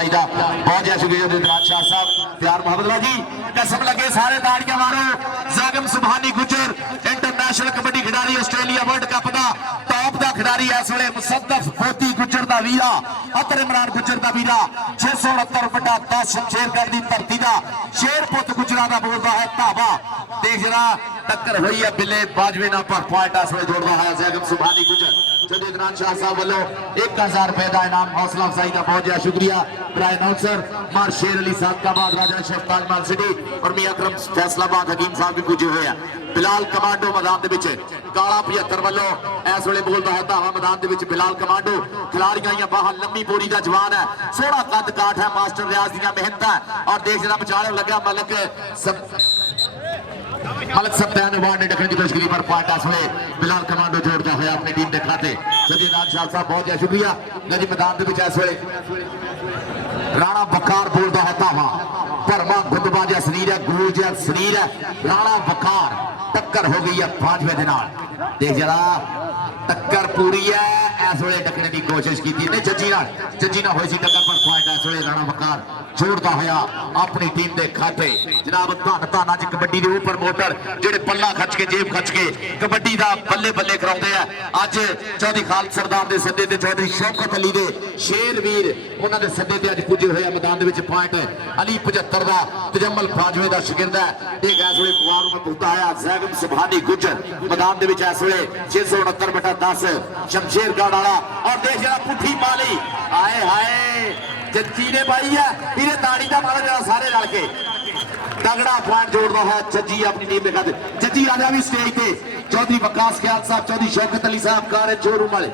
साई का बहुत जय शुक्रिया दिलराज शाह साहब प्यार मोहब्बत जी कसम लगे सारे ताड़ियां मारो। जागम सुभानी गुजर इंटरनेशनल कबड्डी खिडारी आस्ट्रेलिया वर्ल्ड कप का टॉप का खिडारी इस वे मुसद्दफ मोती गुजर का वीरा अतर इमरान गुजर का वीरा 669 बटा 10 शमशेरगढ़ की धरती का शेर पुत गुजरा का बोलता है धावा देख जरा टक्कर हुई है बिले बाजवे ना पर पॉइंट इस वे जोड़ता है जागम सुभानी गुजर दिलराज शाह साहब वालों 1000 रुपए का इनाम हौसला अफजाई का बहुत ज्यादा शुक्रिया। प्राय अनाउंसर मार शेर अली साहब का बाद राजा शेफ ताजमहल सिटी और मियां अकरम फैसलाबाद हकीम साहब भी पूजे हुए हैं। बिलाल कमांडो मैदान के काला 75 वालों इस वे बोलता है धावा मैदान के बिलाल कमांडो खिलाड़ियां या बाहर लंबी बोरी का जवान है सोहना कद काठ है मास्टर रियाज दी मेहनत है और देख जरा बचाने लगा मलक सत्यान अवार्ड ने डकने की कोशिश की पर पॉइंट इस वे बिलाल कमांडो जोड़ता है अपनी टीम के खाते। दिलराज शाह साहब बहुत ज्यादा शुक्रिया। जी मैदान के इस वे राणा बकार बोलता है धावा भरमा गुदबा जहा शरीर है गुरु जहा शरीर है राणा बकार टक्कर हो गई है 5वें दिन देख जरा टक्कर पूरी है इस वे डकने की कोशिश की जजी ना हुई सी टक्कर पर पॉइंट इस वे राणा बकार जोड़ता होया अपनी टीम के खाते। जनाब धन धन अज कबड्डी के प्रमोटर जेडे पल्ला खच के जेब खच के कबड्डी का बल्ले बल्ले कराते हैं अज चौधरी खालिद सरदार के सदे ते चौधरी शौकत अली दे शेर वीर उन्होंने सदे ते अज पुजे हुए मैदान के पॉइंट अली 75 का तजम्मल 5वें का शिगिरद है एक इस वे पुआर में पुगता है जैगम सुभानी गुजर मैदान के इस वे 669 बटा 10 शमशेरगढ़ वाला और देख जरा पुठी माली आए हाय जज्जी ने पाई है इन्हें ताड़ी का मारा जरा सारे रल के तगड़ा पॉइंट जोड़ता है जज्जी अपनी टीम के खाते। जज्जी राजा भी स्टेज पे चौधरी वकास ख्याल साहब चौधरी शौकत अली साहब कार शोरूम वाले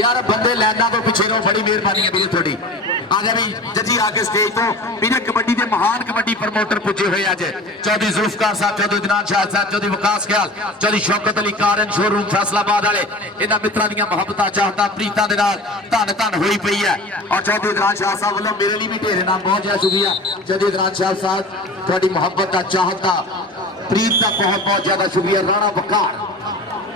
यार बंदे लैंडा तो पिछे रहो बड़ी मेहरबानी है मेरी थोड़ी आ जाए भी जजी आके स्टेज तो मेरे कबड्डी के महान कबड्डी प्रमोटर पुजे हुए अज चौधरी जुल्फकार साहब चौधरी दिनान शाह साहब चौधरी वकास ख्याल चौधरी शौकत अली कारन शोरूम फैसलाबाद वाले इन्होंने मित्रों दी मोहब्बत चाहता प्रीतां दे नाल धन धन हुई पई है और चौधरी दिनान शाह साहब वालों मेरे लिए भी ढेर नाम बहुत ज्यादा शुक्रिया। चौधरी दिनान शाह साहब थोड़ी मोहब्बत का चाहता प्रीत का बहुत बहुत ज्यादा शुक्रिया। राणा बकार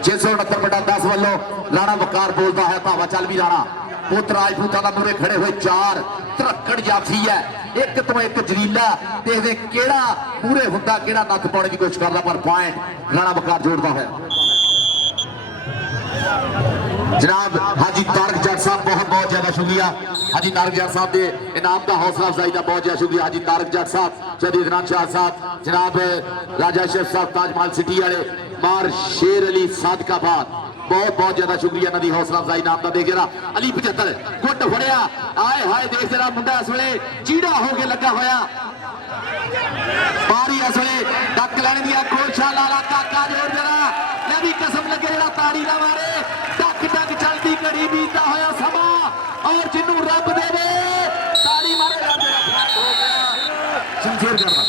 669 बटा 10 वालों राणा बकार बोलता है भावा चल भी राणा पुत राजपूतां दा मूहरे खड़े हुए 4 धड़कड़ जाफी है एक तो एक जरीला देखते केड़ा पूरे हुंदा केड़ा नक पाने की कोशिश करता पर पॉइंट राणा बकार जोड़ता है। जनाब हाजी तारक जट साहब बहुत बहुत ज्यादा शुक्रिया। हाजी तारक जट साहब के इनाम का हौसला अफजाई का बहुत ज्यादा शुक्रिया। हाजी तारक जट साहब चौधरी दिनान शाह साहब जनाब राजा शेफ साहब ताजमहल सिटी वाले मार शेर अली सादकाबाद बहुत बहुत ज्यादा शुक्रिया इन्होंने हौसला अफजाई नाम का देख जरा अली 75 गुट फड़िया आए हाय देख जरा मुंडा इस वे चीड़ा होके लगा होया बारी इस वे टक लैने दिया कोशा लाला काका जोड़ जरा मैं भी कसम लगे जरा ताड़ी ना मारे टक टक चलती घड़ी बीता होया समा और जिन्नू रब दे दे ताड़ी मारे शमशेर करना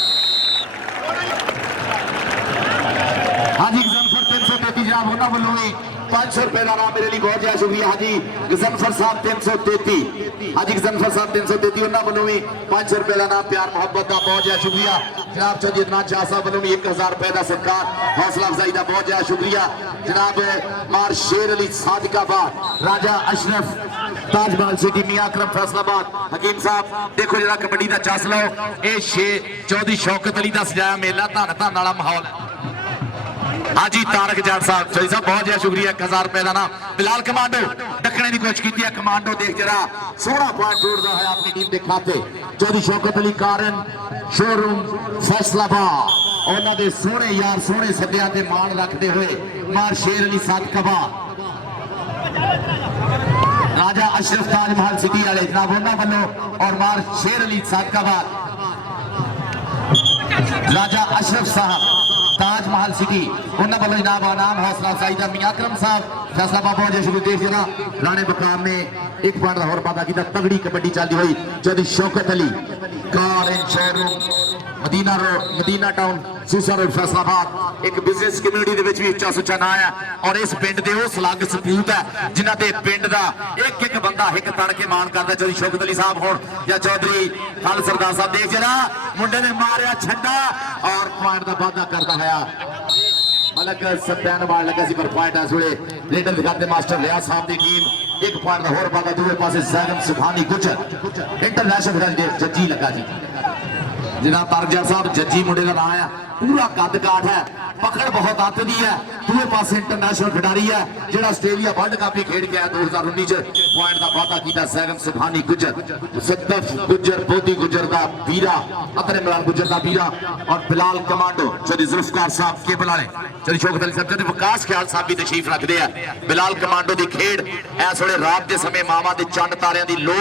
हाजी गजनफर 333 जनाब उन्होंने वालों भी 500 रुपए का नाम मेरे लिए बहुत ज्यादा शुक्रिया। हाजी गजनफर साहब 333 हाजी गजनफर साहब 333 उन्होंने वालों भी 500 रुपए का नाम प्यार मोहब्बत का बहुत ज्यादा शुक्रिया। जनाब चौधरी दिनान शाह साहब वालों भी 1000 रुपए का सरकार हौसला अफजाई का बहुत ज्यादा शुक्रिया। जनाब मार शेर अली सादिकाबाद राजा अशरफ ताजमहल सिटी मियां अकरम फैसलाबाद हकीम साहब देखो जरा कबड्डी का चस लो ये चौधरी शौकत अली का सजाया मेला धन धन वाला माहौल है। हाजी तारक जट साहब चौधरी साहब बहुत ज्यादा शुक्रिया 1000 रुपए का नाम बिलाल कमांडो डकने की कोशिश की है कमांडो देख जरा सोहना पॉइंट जोड़ता है अपनी टीम के खाते। चौधरी शौकत अली कारन शोरूम फैसलाबाद उन्होंने सोहने यार सोहने सद्या के मान रखते हुए मार शेर अली सादकाबाद राजा अशरफ ताजमहल सिटी वाले जनाब उन्होंने वालों और मार शेर अली सादकाबाद राजा अशरफ साहब ताजमहल सिटी उन्होंने वालों जनाब नाम हौसला अफजाई का मियां अकरम साहब फैसलाबाद बहुत जैसे शुरू देश जरा राणे बकार ने एक पॉइंट और वादा किया तगड़ी कबड्डी चलती हुई Chaudhry Shaukat Ali car and showroom Madina road Madina town Susan road Faisalabad एक बिजनेस कम्युनिटी भी उच्चा सुच्चा ना है और इस पिंड के उस अलग सपूत है जिन्होंने पिंड का एक एक बंदा हिक तड़ के मान करता चौधरी शौकत अली साहब हो या चौधरी खालिद सरदार साहब देख जरा मुंडे ने मारिया छड्डा और पॉइंट का वादा करता है अलग सत्यान बाढ़ लगा सी पर पॉइंट इस वे लीडर दिखाते मास्टर रियाज साहब की टीम एक पॉइंट का होर पागा दूसरे पासे जैगम सुभानी गुजर इंटरनेशनल जज्जी लगा जी जिन्हें तारक साहब जज्जी मुंडे का नाम है पूरा कद काठ है पकड़ बहुत आत दी है दूसरे पास इंटरनेशनल खिडारी है जो आस्ट्रेलिया वर्ल्ड कप भी खेल के आया 2019 पॉइंट का वादा किया सैगम सुभानी गुजर सदफ गुजर बोधी गुजर का वीरा अतर इमरान गुजर का वीरा और बिलाल कमांडो चौधरी जुल्फकार साहब के बुलाने चौधरी शौकत अली साहब विकास ख्याल साहब भी तशरीफ रखते हैं बिलाल कमांडो की खेड इस वे रात के समय मावां के चंद तारियां की लो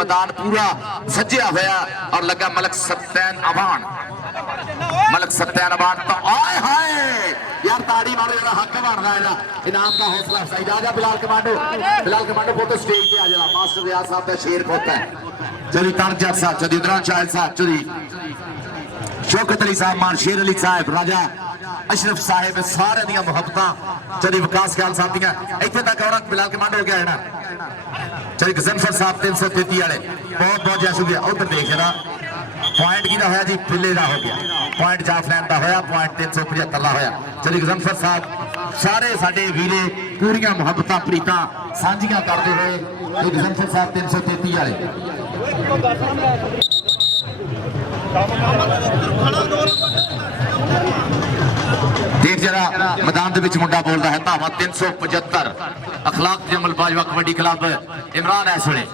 मैदान पूरा सज्जिया होया और लगा मलक सत्तैन अवान मलक सत्तैन अवान तो आए हाय यार ताड़ी मारो जरा हक बनता है इनाम का हौसला अफजाई जा बिलाल कमांडो फोटो स्टेज पे आ जरा मास्टर रियाज साहब का शेर खोता है चौधरी तारक जट साहब चौधरी इमरान शाहिद साहब चौधरी शौकत अली साहब मान शेर अली साहब राजा अशरफ साहब सारे दियां मुहब्बतां चौधरी विकास ख्याल साहब दियां इत्थे तक और बिलाल कमांडो हो गया है ना चौधरी गजनफर साहब 333 वाले बहुत बहुत जय शुक्रिया उधर देख जरा पॉइंट की होया जी पिल्ले का हो गया पॉइंट जाफलैन का होया पॉइंट 375 का होया चौधरी गजनफर साहब सारे साडे वीरे पूरियां मुहब्बतां प्रीतां सांझियां करते हुए चौधरी गजनफर साहब 333 वाले देख जरा मैदान के विच मुंडा बोलता है धावा 375 अखलाक जमल बाजवा कबड्डी क्लब इमरान इस वे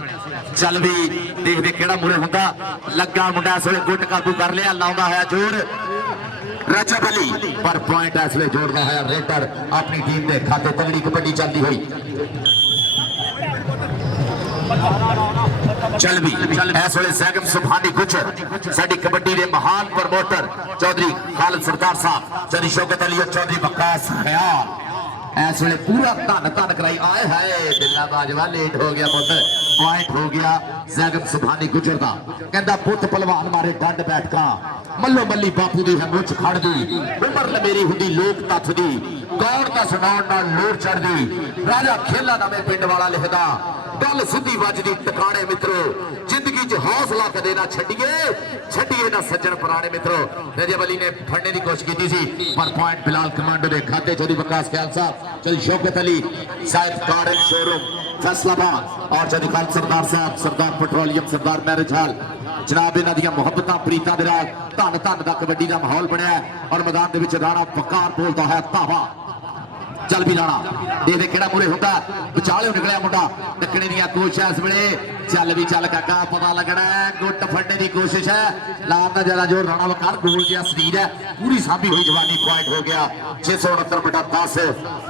चल भी देखते केड़ा मुरे हुंदा लगा मुंडा इस वे गुट काबू कर लिया लाउंदा है जोर रजब अली पर पॉइंट इस वे जोड़ता है रेटर अपनी टीम के खाते तगड़ी कबड्डी चलती हुई चल भी इस वे सैगम सुभानी गुजर साडी कबड्डी के महान प्रमोटर चौधरी खालिद सरदार साहब चौधरी शौकत अली चौधरी वकास ख्याल इस वे पूरा धन धन कराई आए हाय बिल्ला बाजवा लेट हो गया पुत पॉइंट हो गया सैगम सुभानी गुजर का कहता पुत पहलवान मारे डंड बैठका मल्लो मल्ली बापू दी मुछ खड़ दी उमर मेरी हुंदी लोक तथ दी गौर का सुनाउण नाल लोड़ चढ़दी राजा खेला नवे पिंड वाला लिखदा गल सीधी वजदी टकाने मित्रों जिंदगी च हौसला कदे ना छड्डिए ना सज्जन पुराने मित्रों रजब अली ने फड़ने की कोशिश की थी पर पॉइंट बिलाल कमांडो के खाते चौधरी वकास ख्याल साहब चौधरी शौकत अली साहिब कार शोरूम फैसलाबाद और चौधरी खालिद सरदार साहब सरदार पेट्रोलियम सरदार मैरिज हॉल जनाब इन्हां दियां मुहब्बतां प्रीतां दे नाल धन धन दा कबड्डी दा माहौल बनया और मैदान दे विच राणा वकार बोलता है धावा चल भी लाना देखते केड़ा मुरे हुंदा विचाले निकलिया मुंडा टकने दी कोशिश इस वेले चल भी चल काका पता लगना गुट फड़ने की कोशिश है लाता जरा जोर राणा वकार गोल गया शरीर है पूरी साबी हुई जवानी पॉइंट हो गया 669/10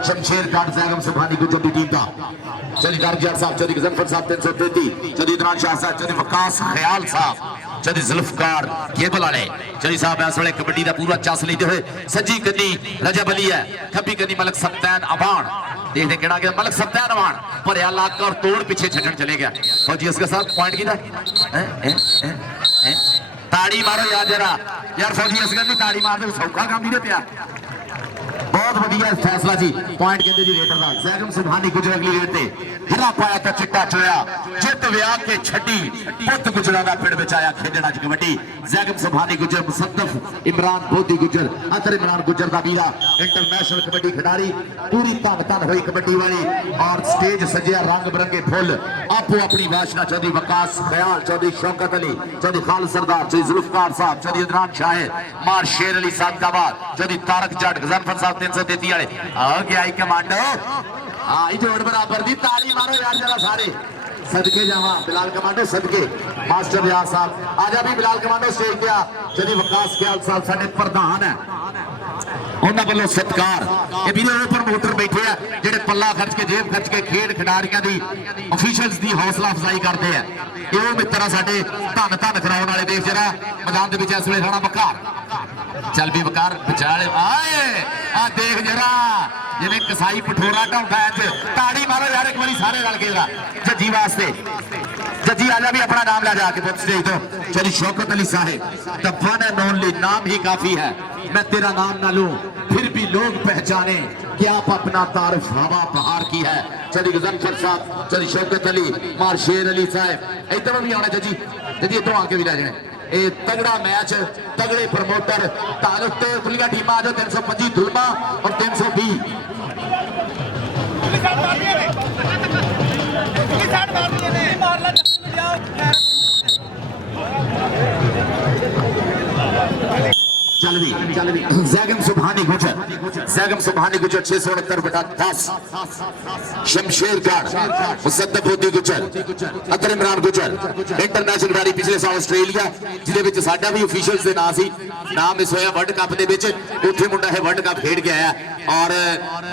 शमशेर खान सैगम सुभानी गुजर की टीम का चौधरी तारक साहब चौधरी गजनफर साहब 333 चौधरी इमरान शाह साहब चौधरी वकास ख्याल साहब चौधरी जुल्फकार केबल वाले चौधरी साहब इस वे कबड्डी का पूरा चस लेते हुए सज्जी कन्नी रजब अली है खब्बी कन्नी मलक सत्तैन अवान देखते केड़ा गया मलक सत्तैन अवान भरया लाका और तोड़ पीछे छड्डन चले गया फौजी इसके साथ पॉइंट की ताड़ी मारो यार जरा यार फौजी असगर भी ताड़ी मार दे सौखा काम नहीं पिया बहुत बढ़िया फैसला जी पॉइंट कहते जी रेटर का सैगम सुभानी गुजर अगली रेट से हिरा पाया तो चिट्टा चोया जित व्याह के छड्डी पुत गुजरा का पिंड विच आया खेडण अज कबड्डी सैगम सुभानी गुजर मुसद्दफ इमरान बोधी गुजर अतर इमरान गुजर का वीरा इंटरनेशनल कबड्डी खिडारी पूरी धन धन हुई कबड्डी वाली और स्टेज सजिया रंग बिरंगे फुल आपो अपनी वाशना चौधरी वकास ख्याल चौधरी शौकत अली चौधरी खालिद सरदार चौधरी जुल्फकार साहब चौधरी इमरान शाह मार शेर अली सादाबाद चौधरी तारक जट गजनफर साहब 333 वाले आ गया कमांडो आई जोड़ बराबर दी ताली मारो यार जरा सारे सदके जावा बिलाल कमांडो सदके मास्टर रियाज साहब आजा भी बिलाल कमांडो स्टेज पे चौधरी वकास ख्याल साहब साडे प्रधान है उन्होंने वालों सत्कार ये वीरे प्रमोटर बैठे हैं जेडे पल्ला खर्च के जेब खर्च के खेड खिडारियां दी ऑफिशियल्स दी हौसला अफजाई करते हैं ये मित्र साडे धन धन कराउण वाले देख जरा मैदान दे विच इस वेले राणा वकार चल भी वकार विचाले आए आ देख जरा जिवें कसाई पठोरा ढाउंदा है ताड़ी मारो यार एक बारी सारे रल के जरा जज्जी वास्ते जज्जी आजा भी अपना नाम ला जाके स्टेज तो चली Shaukat Ali Sahib the one and only नाम ही काफी है मैं तेरा नाम ना लूं फिर भी लोग पहचाने कि आप अपना तारीफ हवा बहार की है चली गजनफर साहब चली शौकत अली मार शेर अली साहब इधर भी आना जजी जजी इधरों आके भी रह जाए ए तगड़ा मैच तगड़े प्रमोटर तारुफ ते खुलिया टीम आ जाओ 325 धुलमा और 320 चल भी जैगम सुभानी गुजर 669/10 शमशेरगढ़ मुसद्दफुद्दीन गुजर अतर इमरान गुजर इंटरनेशनल खिडारी पिछले साल आस्ट्रेलिया जिहदे साडा भी ऑफिशियल्स दे नाम सी नाम मिस होया वर्ल्ड कप दे विच उत्थे मुंडा है वर्ल्ड कप खेड के आया और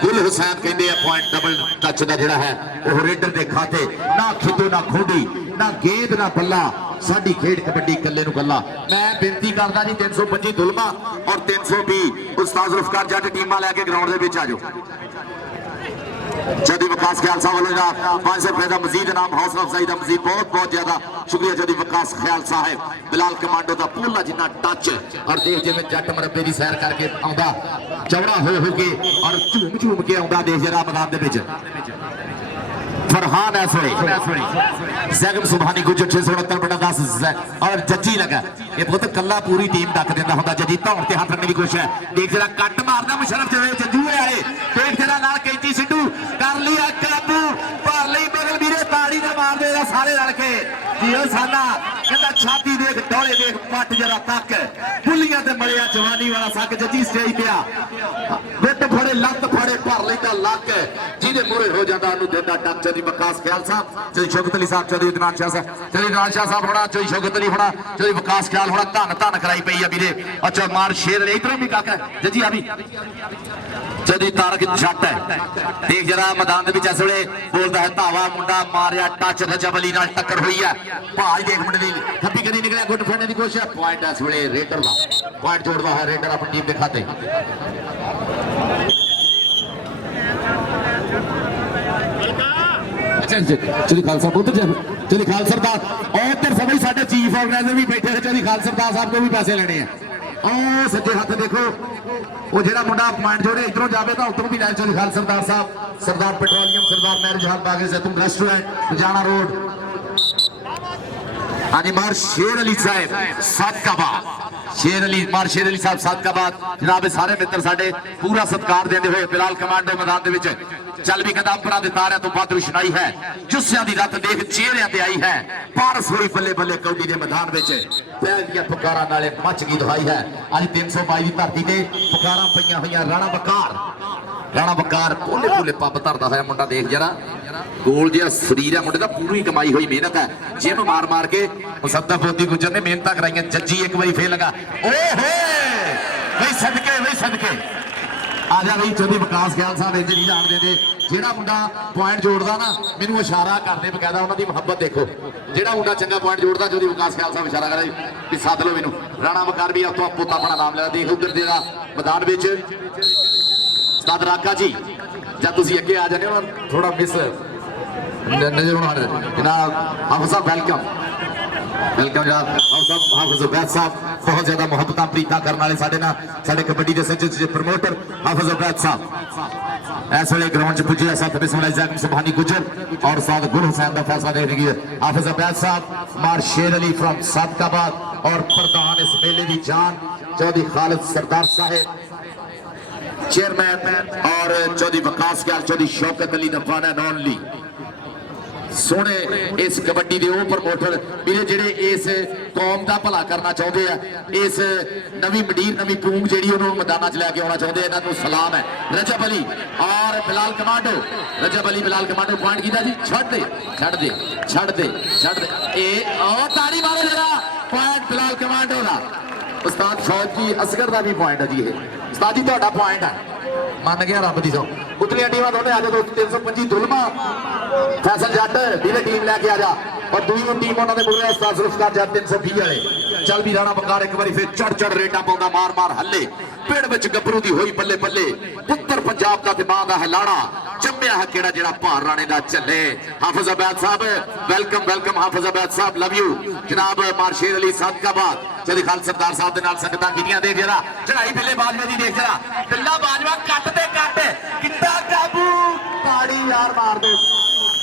गुल हुसैन कहंदे आ पॉइंट डबल टच दा जिहड़ा है वो रेडर दे खाते ना खिदो ना खोडी ना गेंद ना बल्ला साडी खेड कबड्डी कल्ले नूं कल्ला मैं बेनती करदा जी 325 दुलमा और 320 उस्ताद जुल्फकार जट टीमां लैके ग्राउंड दे विच आ जाओ जदी विकास ख्याल साहब वालों का 500 रुपए का मजीद इनाम हौसला अफजाई का मजीद बहुत बहुत ज्यादा शुक्रिया जदी विकास ख्याल साहब बिलाल कमांडो का पूरा जिन्ना टच और देख जिवें जट मरबे की सैर करके आउंदा चौड़ा हो के और झूम झूम के आउंदा देख जरा मैदान दे विच फरहान जैगम सुभानी गुजर 669/10 और जज्जी लगा ये बहुत कला पूरी टीम तक देता होता जजी धौन ते हाथ रखने की कोशिश है देख जरा कट मारना मुशर्रफ जज्जू आए देख जरा नाल कैंची सिद्धू कर लिया काबू भर लई बगल वीरे ताड़ी ने मार दे सारे रल के जीओ साना कहंदा छाती देख डोले देख पट जरा तक पुलियां ते मलिया जवानी वाला सक जजी स्टेज पे आ बिट फड़े लत फड़े भर लईदा लक जिहदे मूरे हो जांदा ओनू देंदा टक जदी विकास ख्याल साहब जदी शौकत अली साहब जदी इदनान शाह साहब जदी इदनान शाह साहब होना जदी शौकत अली होना जदी विकास ख्याल होना धन धन कराई पई है वीरे अच्छा मार शेर इधरों भी काका जजी अभी जदी तारक जट है देख जरा मैदान दे विच इस वेले बोलदा है धावा मुंडा मारिया टच रजब अली नाल टक्कर हुई है भाज देख मुंडे दी खब्बी करी निकलिया गुट फड़ने की कोशिश पॉइंट इस वेले रेडर दा पॉइंट जोड़दा है रेडर अपनी टीम दे खाते चली खालसा पुत्र चली खाल सरदार और इधर सभी साडे चीफ ऑर्गेनाइजर भी बैठे हैं चली खाल सरदार साहब को भी पैसे लेने हैं और सज्जे हाथ देखो वो जेड़ा मुंडा पॉइंट जोड़े इधरों जावे तो उधरों भी ले चली खाल सरदार साहब सरदार पेट्रोलियम सरदार मैरिज हॉल बागे जैतून रेस्टोरेंट जाना रोड हाँ जी मार शेर अली साहब सादकाबाद शेर अली मार शेर अली साहब सादकाबाद जनाब सारे मित्र साडे पूरा सत्कार देते हुए बिलाल कमांडो मैदान दे विच चल भी कदमपुरा दे तारियां तो बद रुशनाई है जुस्सियां दी रत देख चेहरियां ते आई है पारस होई बल्ले बल्ले कौडी दे मैदान विच पैर दी पुकारां नाले मच गई दवाई है अज 322 दी धरती ते पुकारां पईयां होईयां राणा बकार पोले पोले पब धरदा होया मुंडा देख जरा गोल जिहा शरीर है मुंडे दा पूरी कमाई हुई मेहनत है जिम मार मार के मुसद्दफुद्दीन गुजर ने मेहनत कराईयां जज्जी एक बारी फेल लगा ओए होए वही सदके आजा भाई चौधरी विकास ख्याल साहब इंज नहीं जान देते जेड़ा मुंडा पॉइंट जोड़दा ना मैनू इशारा करदे बकायदा उन्हां दी मुहब्बत देखो जेड़ा मुंडा चंगा पॉइंट जोड़दा चौधरी विकास ख्याल साहब इशारा करदे कि सद लो मैनू राणा बकार भी आपको पुੱਤ अपना नाम लेदा देख उधर जेड़ा मैदान विच उस्ताद राका जी जब तुसीं अगे आ जाने हो थोड़ा मिस नजर होना जनाब हाफिज़ साहब वेलकम हाफिज़ उबैद साहब बहुत ज्यादा मुहब्बत प्रीता करने वाले साडे कबड्डी के सच प्रमोटर हाफिज़ उबैद साहब इस वेले ग्राउंड च पुजे साथ बिस्मिल्लाह जैगम सुभानी गुजर और साथ गुल हुसैन का फैसला देखने की हाफिज़ उबैद साहब मार शेर अली फ्रॉम सादकाबाद और प्रधान इस मेले की जान चौधरी खालिद सरदार साहब चेयरमैन और Chaudhry Vikas Khayal Chaudhry Shaukat Ali the one and only सोने इस कबड्डी के वो प्रमोटर मेरे जेडे इस कौम का भला करना चाहते हैं इस नवी मंडीर नवी पूंग जी मैदान च लैके आना चाहते हैं इन्होंने सलाम है रजब अली और Bilal commando Bilal commando point किया जी छड़ दे ताड़ी मारो जरा पॉइंट बिलाल कमांडो का उस्ताद फौज जी असगर का भी पॉइंट है जी ये उस्ताद जी तुहाडा पॉइंट है मन गया रब दी सौ उतलियां टीमां दोने आ जाओ 325 दुलमा फैसल जट दिले टीम लैके आ जा और दूई टीम उन्होंने बोलिया उस्ताद जुल्फकार जट 320 वाले चल भी राणा बकार एक बारी फिर चढ़ रेटा पाउंदा मार मार हल्ले पेड़ विच गबरू दी होई बल्ले बल्ले पुत्तर पंजाब दा ते मां दा है लाड़ा जम्मिया है केड़ा जेड़ा भार राणे दा चले हाफिज़ उबैद साहब वेलकम हाफिज़ उबैद साहब लव यू जनाब मार शेर अली सादकाबाद चौधरी खालिद सरदार साहब दे नाल संगतां कीतियां देख जरा चढ़ाई बिल्ले बाजवा दी देख जरा बिल्ला बाजवा कट ते कट कितना काबू ताड़ी यार मार दे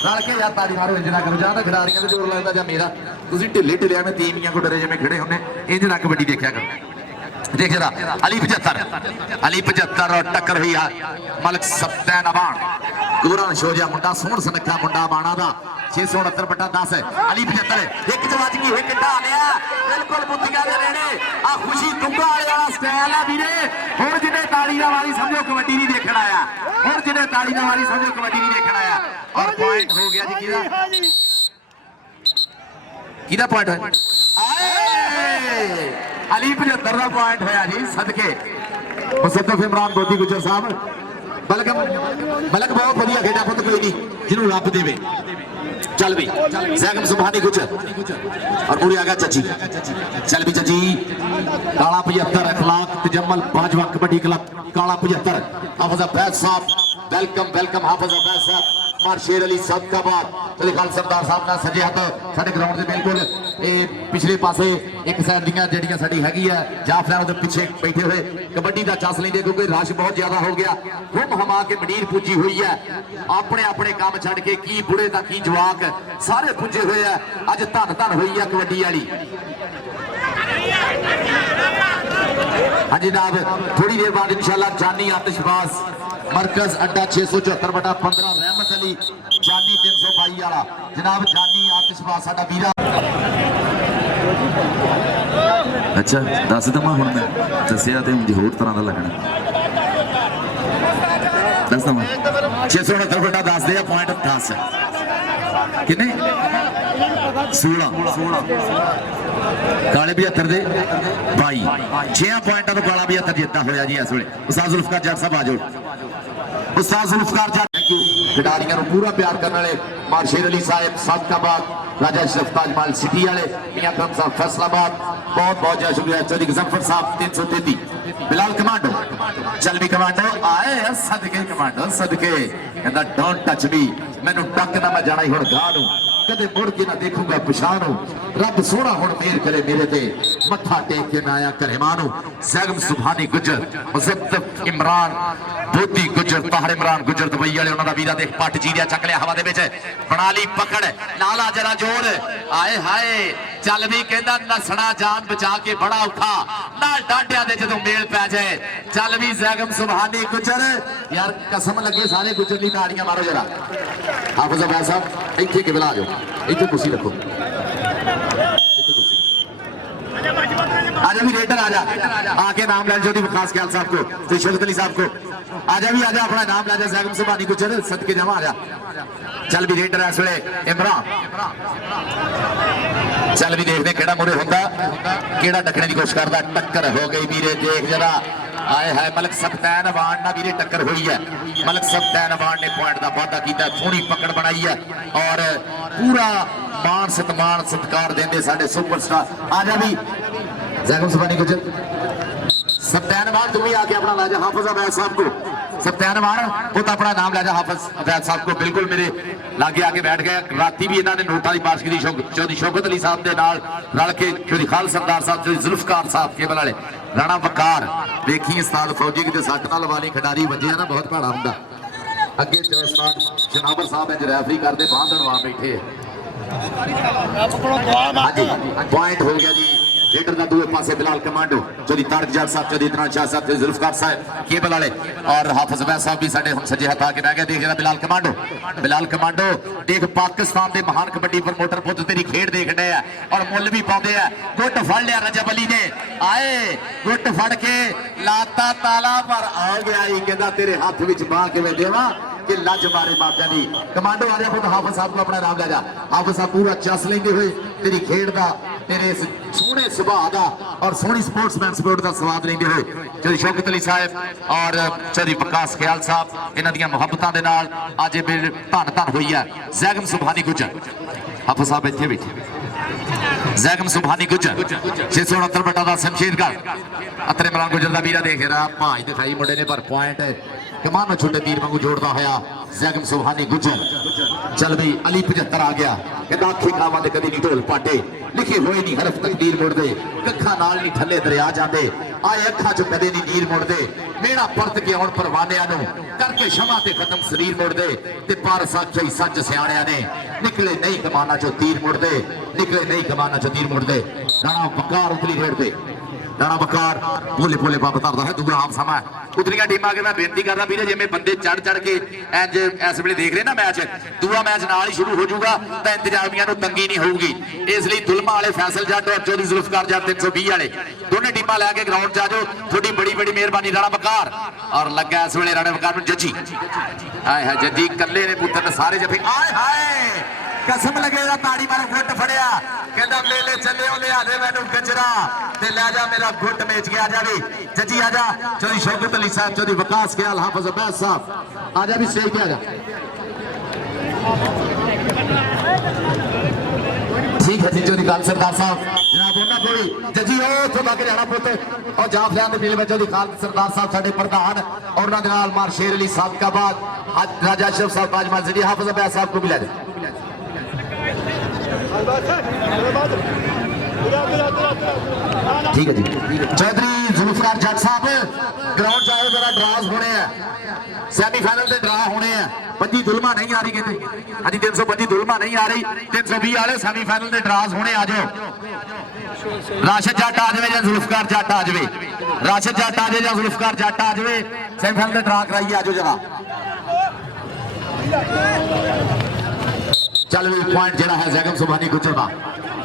रल के यार ताड़ी मारो इंज ना करो जां खिडारियां दे जोर लगदा जां मेरा तुसीं ढिले में तीमियां को डरे जिवें खड़े हुंदे इंज ना कबड्डी देखिया करो देख जरा अली 75 और टक्कर हुई है मलक सत्तैन अबान गोरा शोजा मुंडा सोहण सनखा मुंडा बाणा दा 669/10 अली 75 एक जवाज की एक ढा लिया बिल्कुल बुद्धियां दे नेड़े आ खुशी तुंगा वाला स्टाइल है वीरे हुण जिन्हें ताली नाल वाली समझो कबड्डी नहीं देखण आया हुण जिन्हें ताली नाल वाली समझो कबड्डी नहीं देखण आया और पॉइंट हो गया जी किहदा पॉइंट है अली 75 का पॉइंट होया जी सदके मुसद्दफ इमरान गोदी गुजर साहब बलक बहुत वधिया खेड़ा पुत कोई नहीं जिन्होंने रब देवे चल भी सैगम सुभानी गुजर और पूरी आ गया चची चल भी चची काला 75 अखलाक तजम्मल बाजवा कबड्डी क्लब काला 75 हाफिज अब्बास साहब वेलकम हाफिज अब्बास साहब मार शेर अली सदकाबाद चले खान सरदार साहब ना सजे हाथ साडे ग्राउंड दे बिल्कुल पिछले पासे एक साइड दियां जेड़ियां साडी हैगी है जाफर उधर पीछे बैठे हुए कबड्डी का चस लेंदे क्योंकि रश बहुत ज्यादा हो गया घुम हमा के मंडीर पुजी हुई है अपने अपने काम छड़ के की बुढ़े दा की जवाक सारे पुजे हुए है अज धन धन हुई है कबड्डी वाली हाँ जनाब थोड़ी देर बाद इंशाल्लाह जानी आतिशबाज मरकज अड्डा 674/15 रहमत अली जानी 322 वाला जनाब जानी आतिशबाज साडा वीरा अच्छा दस दमा हुण मैं दसिया ते मुझे होर तरह का लगना दस दमा 669/10 दे पॉइंट 10 किन्ने 16 काले 75 दे 22 6 पॉइंटां तो काला 75 जितना होया जी इस वेले उस्ताद जुल्फकार जट साहब आ जाओ उस्ताद जुल्फकार जट खिडारियों को पूरा प्यार करने वाले मार्शेर अली साहब सदकाबाद राजा अशरफ ताजमहल सिटी वाले मियां करम साहब फैसलाबाद बहुत बहुत ज्यादा शुक्रिया चौधरी गजफर साहब 333 बिलाल कमांडो चल भी कमांडो आए सदके कमांडो सदके कहता डोंट टच मी मैनू टक ना मैं जाना ही हुण गाह नूं कदे मुड़ के ना देखूंगा पिछाणू रब सोना हुण मेहर करे मेरे ते मत्था टेक के मैं आया घरे मानू सैगम सुभानी गुजर मुसद्दफ इमरान बोधी गुजर ताहर इमरान गुजर दुबई वाले उन्होंने वीरा देख पट जीरिया चक लिया हवा दे विच बना ली पकड़ नाला जरा जोर आए हाय चल भी कहंदा नसना जान बचा के बड़ा औखा नाल डांडिया दे जदों मेल पै जाए चल भी सैगम सुभानी गुजर यार कसम लगे सारे गुजर दी ताड़ियां मारो जरा हाफिज अब्बास साहब इत्थे के बिला जाओ इत्थे कुर्सी रखो आजा भी रेटर आजा आके नाम ले छोटी खास ख्याल साहब को तो शौकत अली साहब को आजा भी आजा अपना नाम ले जा सैगम सुभानी गुजर सदके जमा आजा चल भी रेटर इस वेले इमरान चल भी देखते केड़ा मुरे होंदा केड़ा टकने की कोशिश करदा टक्कर हो गई वीरे देख जरा आए है मलक सफ्तैन अवान ना वीरे टक्कर हुई है मलक सफ्तैन अवान ने पॉइंट का वादा किया सोहनी पकड़ बनाई है और पूरा मान सत्कार देंदे साडे सुपरस्टार आजा भी सैगम सुभानी गुजर सफ्तैन अवान तुम ही आके अपना ला जा हाफिज अब्बास साहब को सफ्तैन अवान खुद अपना नाम ला जा हाफिज अब्बास साहब को बिल्कुल मेरे लागे आके बैठ गए राती भी इन्होंने नोटा की पास की चौधरी शौकत अली साहब के नाल रल के चौधरी खाल सरदार साहब चौधरी जुल्फकार साहब केबल वाले राणा वकार देखी उस्ताद फौजी किते सट नाल वाली खिडारी वजे ना बहुत भाड़ा हुंदा अगे उस्ताद जनाबर साहब इंज रैफरी करते बांधण वा बैठे पॉइंट हो गया जी लीडर का दूसरे पासे बिलाल कमांडो चौधरी तारक जट साहब चौधरी इतरान शाह साहब चौधरी जुल्फकार साहब केबल वाले और हाफिज अब्बास साहब भी साडे हम सजे हाथ आके बैठ गए देख रहा बिलाल कमांडो देख पाकिस्तान के महान कबड्डी प्रमोटर पुत तेरी खेड देख रहे हैं और मुल भी पाते हैं गुट फड़ लिया रजब अली ने आए गुट फड़ के लाता ताला पर आ गया कहता तेरे हाथ विच बाह के देवा कि लज मारे मापिया दी कमांडो आ रहा खुद हाफिज साहब को अपना नाम ले जा हाफिज साहब पूरा चस लेंदे हुए तेरी खेड दा तेरे सोहने सुभाव दा और सोहनी स्पोर्ट्समैन स्पोर्ट दा स्वाद लेंदे हुए चौधरी शौकत अली साहब और चौधरी विकास ख्याल साहब इन्हां दियां मुहब्बतां दे नाल अज धन धन हुई है सैगम सुभानी गुजर हाफिज साहब इत्थे बैठे सैगम सुभानी गुजर 669/10 शमशेरगढ़ अतरे इमरान गुजर दा वीरा देख रहा भाई दिखाई मुंडे ने पर पॉइंट कमान छोटे तीर वांगू जोड़ता होया सैगम सुभानी गुजर चल भी अली 75 आ गया कहता आखी खावा दे कदी नहीं ढोल पाटे लिखे हुए नहीं हरफ तकदीर मुड़दे कखा नाल नहीं थल्ले दरिया जांदे आए अखा चो कदे नहीं नीर मुड़दे मेरा परत के आउण परवानियां नूं करके शमा ते खत्म शरीर मुड़दे ते पर साखी सच सियाणियां ने निकले नहीं कमाना चो तीर मुड़दे निकले नहीं कमाना चो तीर मुड़दे राणा वकार उतली रेड़ दे राणा बकार भोले भोले पंप धरता है दूसरा आम समा उतरिया टीमां अगे मैं बेनती करदा वीरे जिवें बंदे चढ़ चढ़ के इंज इस वेले देख रहे ना मैच दूआ मैच नाल ही शुरू हो जाऊगा तो इंतजामिया तंगी नहीं होगी इसलिए दुलमा वाले फैसल जट और चौधरी जुल्फकार जट 320 वाले दोनों टीमां लैके ग्राउंड च आ जाओ थोड़ी बड़ी बड़ी मेहरबानी राणा बकार और लगा इस वेले राणा बकार जज्जी हाय हाय जज्जी कल्ले ने पुत्र सारे जफे आए हाय कसम लगेगा ताड़ी मारो गुट फड़िया कहता मेले चले लिया दे मैनू गजरा ते ले जा मेरा गुट मेच के आ जा भी जजी आ जा चौधरी शौकत अली साहब चौधरी वकास ख्याल हाफिज अब्बास साहब आ जा भी स्टेज पे आ जा ठीक है जी चौधरी खाल सरदार साहब जनाब उन्होंने कोई जजी ओ बाकी जाना पुत और जाफलियां दे मेले में चौधरी खाल सरदार साहब साडे प्रधान और उन्होंने नाल मार शेर अली साहब का बाद आज राजा अशरफ साहब ताजमहल जी हाफिज अब्बास साहब को मिला दे ठीक है जी चौधरी जुल्फकार जट साहब ग्राउंड चाहे जरा ड्रास होने हैं सेमीफाइनल से ड्रा होने हैं 25 दुलमा नहीं आ रही कहते हाँ जी 325 दुलमा नहीं आ रही 320 वाले सेमीफाइनल से ड्रास होने आ जाओ राशिद जट आ जाए या जुल्फकार जट आ जाए राशिद जट आ जाए या जुल्फकार जट आ जाए सेमीफाइनल से ड्रा कराइए आ जाओ जरा चल पॉइंट जरा है जैगम सुभानी गुजर का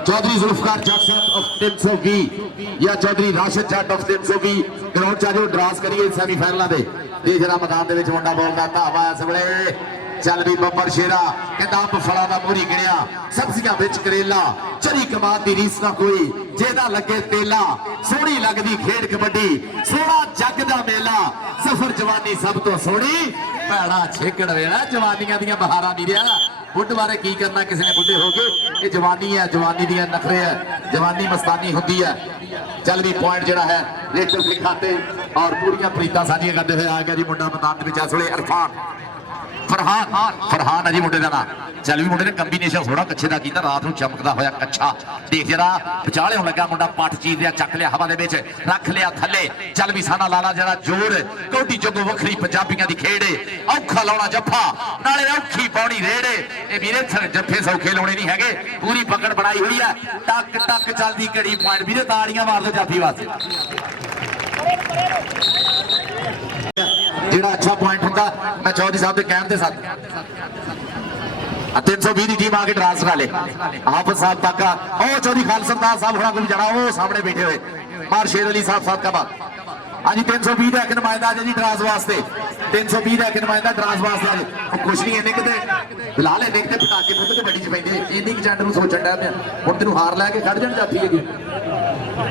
चौधरी जुल्फकार जट साहब ऑफ 320 या चौधरी राशिद जट ऑफ 320 ग्राउंड च जो ड्रास करिए सेमीफाइनल दे देख जरा मैदान दे विच मुंडा बोलदा धावा इस वेले चल भी बब्बर शेरा कहता अंब फड़ा दा मूरी गिणिया सब्जियां विच करेला चरी कमाद दी रीस ना कोई जेदा लगे तेला सोहनी लगदी खेड कबड्डी सोहना जग दा मेला सफर जवानी सब तो सोहनी भैड़ा छेकड़ वेला जवानियां दियां बहारां दी रिया बुढ़ बारे की करना किसी ने बुढ़े हो गए ये जवानी है जवानी दी नखरे है जवानी मस्तानी होती है चल भी पॉइंट जरा है रेटल के खाते और पूरी प्रीता साझियां करते हुए आ गया जी मुंडा मैदान में इस वेले इरफान फरहान है जी मुंडे का नाम चल भी मुंडे ने कंबीनेशन थोड़ा कच्छे का किया रात को चमकदा होया कच्छा देख जरा विचाले होने लगा मुंडा पट चीर लिया चक लिया हवा दे रख लिया थले चल भी साना लाला जरा जोर कौडी जगो वखरी पंजाबियां दी खेड़े औखा लाउणा जफ्फा नाले औखी पाउणी रेड़े ए वीरे जफ्फे सौखे लाउणे नहीं हैगे पूरी पकड़ बनाई हुई है टक टक चलदी घड़ी पॉइंट वीरे ताड़ियां मार दो जाफी वास्ते जेड़ा अच्छा पॉइंट होंदा मैं चौधरी साहब के कहने साथ 320 की टीम आके ड्रास करा ले हाफिज साहब तक ओ चौधरी खाल सरदार साहब होना को भी जाना वो सामने बैठे हुए मार शेर अली साहब साहब का बात हाँ जी 320 का एक नुमाइंदा आज जी ड्रास वास्ते 320 का एक नुमाइंदा ड्रास वास्ते आज कुछ नहीं इन्ने किते फिलहाल इन्ने किते पटाके पुੱਤ के बड़ी च पैंदे इन्नी कि जंड ਨੂੰ ਸੋਚਣ ਦਾ ਪਿਆ ਹੁਣ ਤੈਨੂੰ ਹਾਰ ਲੈ ਕੇ ਖੜ ਜਾਣ ਜਾਫੀ ਇਹਦੀ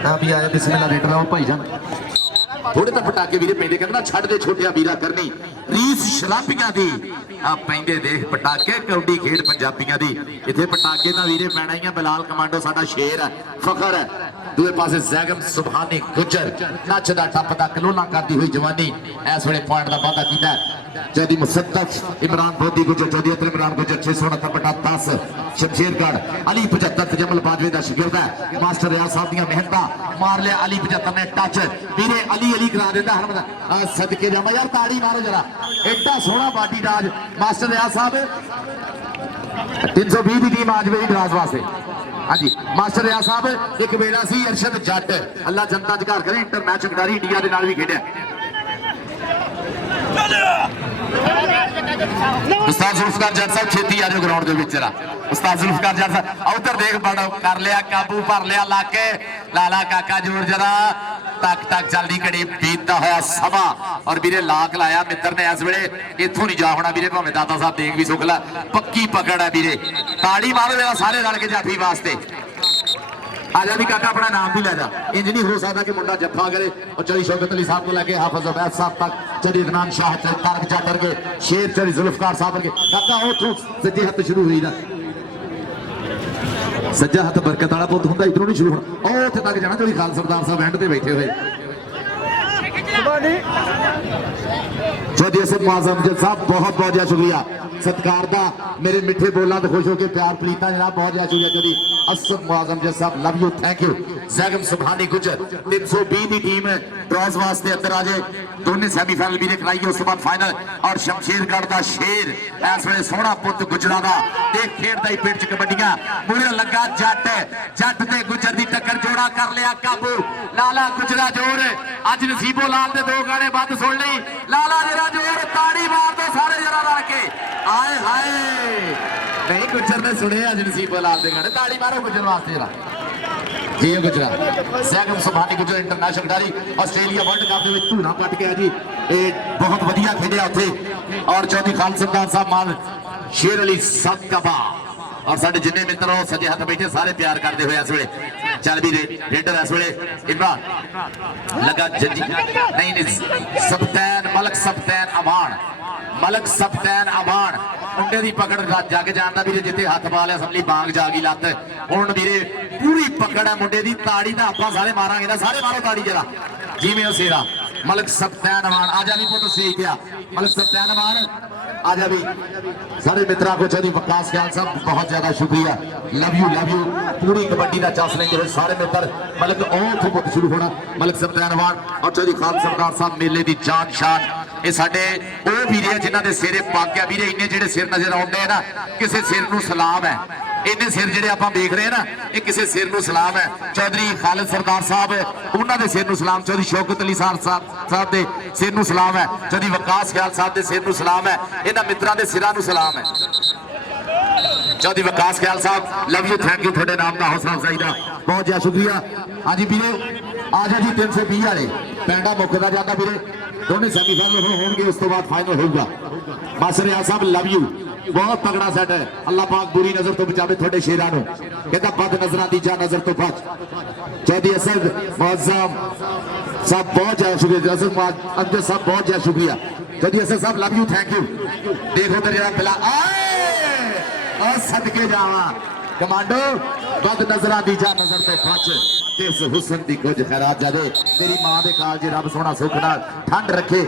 ਹਾਂ ਵੀ ਆਇਆ ਬਿਸਮਿਲ੍ਲਾ ਰੇਟਰ ਆਓ ਭਾਈ ਜਾਨ थोड़े तो पटाके वीरे पेंदे करना छड़ दे छोटिया वीरा करनी रीस शराबियां दी आ पेंदे देख पटाके कौडी खेड पंजाबियां दी इथे पटाके दा वीरे पैना ही बिलाल कमांडो साडा शेर है फखर है दूसरे पासे जैगम सुभानी गुजर नचदा टपदा कलोला करती हुई जवानी इस वेले पॉइंट का वादा कीता चौधरी मुसद्दक इमरान बोधी गुजर चौधरी अतर इमरान गुजर 669 शमशेरगढ़ अली 75 जमल बाजवे का शिगिर्द है मास्टर रियाज साहब दी मेहनत मार लिया अली 75 ने टच वीरे अली अली करा देता हर सदके जावा यार ताड़ी मारो जरा एडा सोहना बाडी राज मास्टर रियाज साहब 320 की टीम आज मेरी ड्रास वास्ते हाँ जी मास्टर रियाज साहब एक बेड़ा सी अरशद जट अल्लाह जनता च घर करे इंटर मैच खिडारी इंडिया के नाल भी खेडिया उस्ताद जुल्फकार जट साहब छेती आ जाओ ग्राउंड के विच जरा उस्ताद जुल्फकार जट साहब उधर देख बड़ा कर लिया काबू भर लिया लाके लाला काका जोर जरा तक तक चलदी घड़ी बीतता होया समा और वीरे लाक लाया मित्र ने इस वेले इथों नहीं जा होना वीरे भावें दादा साहब देख भी सुख ला पक्की पकड़ है वीरे ताड़ी मारो जरा सारे रल के जाफी वास्ते आजा भी काका अपना नाम भी ले जा इंज नहीं हो सकता कि मुंडा जफा करे और चौधरी शौकत अली साहब को लगे हाफिज अब्बास साहब तक चौधरी इदनान शाह तारक जाटर के शेर चौधरी जुल्फकार साहब के काका उठो सज्जे हाथ शुरू हुई ना सज्जा हाथ बरकत वाला पुत हुंदा इधरों नहीं शुरू होना और उत्थे तक जाना चौधरी खाल सरदार साहब एंड ते बैठे हुए चौधरी असद मुआज़म जज साहब बहुत बहुत ज्यादा शुक्रिया सत्कार दा मेरे मिठे बोला तो खुश होकर प्यार प्रीता जनाब बहुत ज्यादा शुक्रिया चौधरी असद मुआज़म जज साहब love you thank you Zaigham Subhani गुजर 320 की टीम ड्रॉज वास्ते अंदर आ जाए दोनों सेमीफाइनल भी कराई उस बाद फाइनल और शमशेरगढ़ का शेर इस वे सोहना पुत गुजरा का खेडदा ही पिंड च कबड्डियां मुड़े लगा जट जट ते गुजर की टक्कर जोड़ा सौड़ा कर लिया काबू लाला गुजरा जोर अज नसीबो लाल दे 2 गाने बंद सुन ली लाला जरा जोर ताड़ी मार दो सारे जरा रल के आए हाय नहीं गुजर ने सुने अज नसीबो लाल दे गाने ताड़ी मारो गुजर वास्ते जरा जी गुजरा सैगम Subhani Gujjar international खिडारी Australia world cup ਦੇ ਵਿੱਚ ਧੂਣਾ ਪੱਟ ਕੇ ਆ ਜੀ ਇਹ ਬਹੁਤ ਵਧੀਆ ਖੇਡਿਆ ਉੱਥੇ ਔਰ ਚੌਧਰੀ ਖਾਨ ਸਰਦਾਰ ਸਾਹਿਬ ਮਾਨ शेर अली सतकबा और साडे जिन्ने मित्र सजे हाथ बैठे सारे प्यार करते हुए इस वे चल भी रेडर इस वे इमरान लगा जजी नहीं सप्तैन मलक सप्तैन अमान मुंडे की पकड़ जग जाता वीरे जिथे हथ पा लिया समझी बांग जागी लत हुण वीरे पूरी पकड़ है मुंडे की ताड़ी तो आप सारे मारांगे ना सारे मारो ताड़ी जरा जिवें ओ सेरा मलक सप्तैन अमान आजा भी पुत सी गया मलक सप्तैन अमान आजा भी सारे मित्रा को चौधरी वकास ख्याल साहब बहुत ज्यादा शुक्रिया लव यू पूरी कबड्डी का चास लेंगे सारे मित्र मलक और पुत शुरू होना मलक सप्तैनवान और चौधरी खान सरदार साहब मेले की जान शान ये साडे वो वीरे जिन्हां दे सिरे पग है वीरे इन्ने जिहड़े सिर नजर आउंदे ना किसी सिर नूं सलाम है इन्ने सिर जिहड़े आपां देख रहे हैं ना ये किसी सिर नूं सलाम है चौधरी खालिद सरदार साहब उन्हां दे सिर नूं सलाम चौधरी शौकत अली साहब दे सिर नूं सलाम है चौधरी वकास ख्याल साहब दे सिर नूं सलाम है इन्हां मित्रां दे सिरां नूं सलाम है चौधरी वकास ख्याल साहब लव यू थैंक यू थोड़े नाम का हौसला अफजाई का बहुत ज्यादा शुक्रिया हाँ जी वीरे आजा जी 320 वाले पैंडा मुकदा जाता वीरे दोनों सेमीफाइनल होंगे उस तो बाद फाइनल होगा बस रियाज साहब लव यू बहुत तगड़ा सेट है अल्लाह पाक बुरी नजर तो बचावे थोड़े शेरां नूं कहता बद नजरां दी जा नजर तो बच चौधरी असद मुअज्जम साहब बहुत ज्यादा शुक्रिया असद अमजद साहब बहुत ज्यादा शुक्रिया चौधरी असद साहब लव यू थैंक यू देखो तो जरा पिला आए सदके जावा कमांडो बद नजरां दी जा नजर तो बच इस हुस्न दी कुछ खैरात जादे तेरी मां दे काल जे रब सोना सुख नाल ठंड रखे।